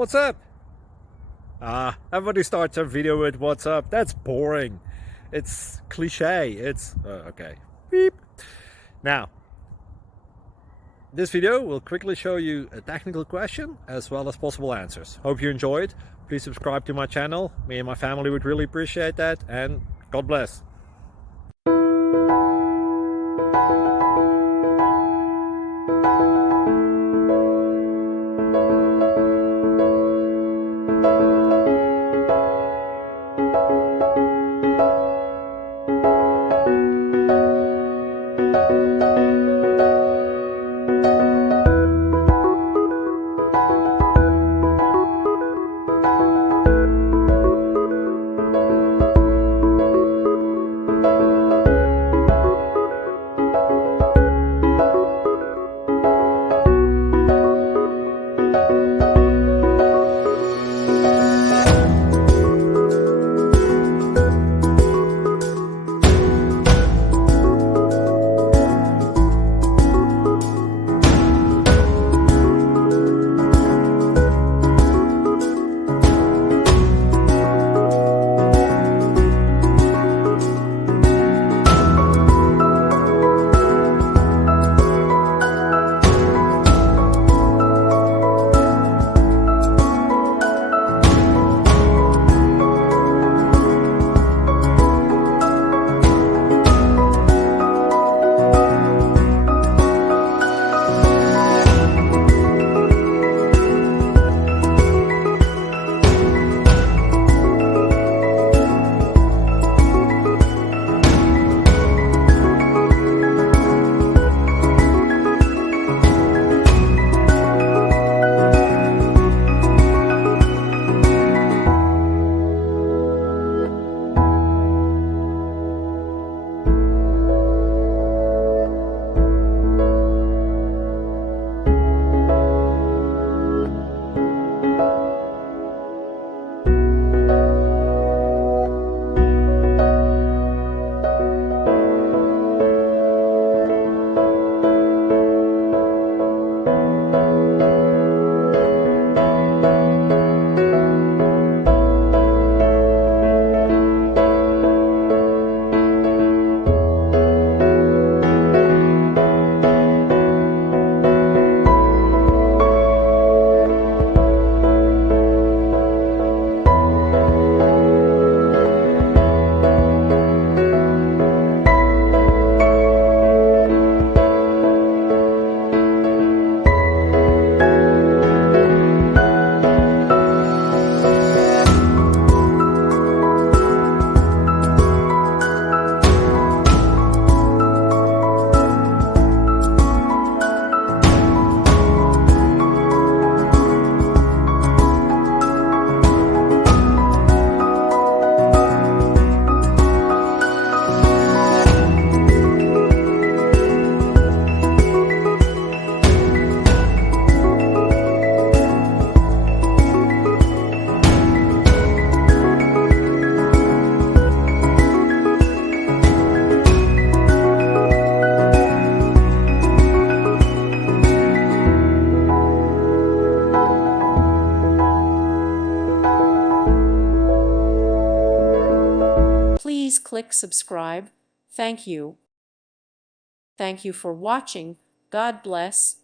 What's up? Everybody starts a video with what's up. That's boring. It's cliche. It's okay. Beep. Now, this video will quickly show you a technical question as well as possible answers. Hope you enjoyed. Please subscribe to my channel. Me and my family would really appreciate that, and God bless. Please click subscribe. Thank you. Thank you for watching. God bless.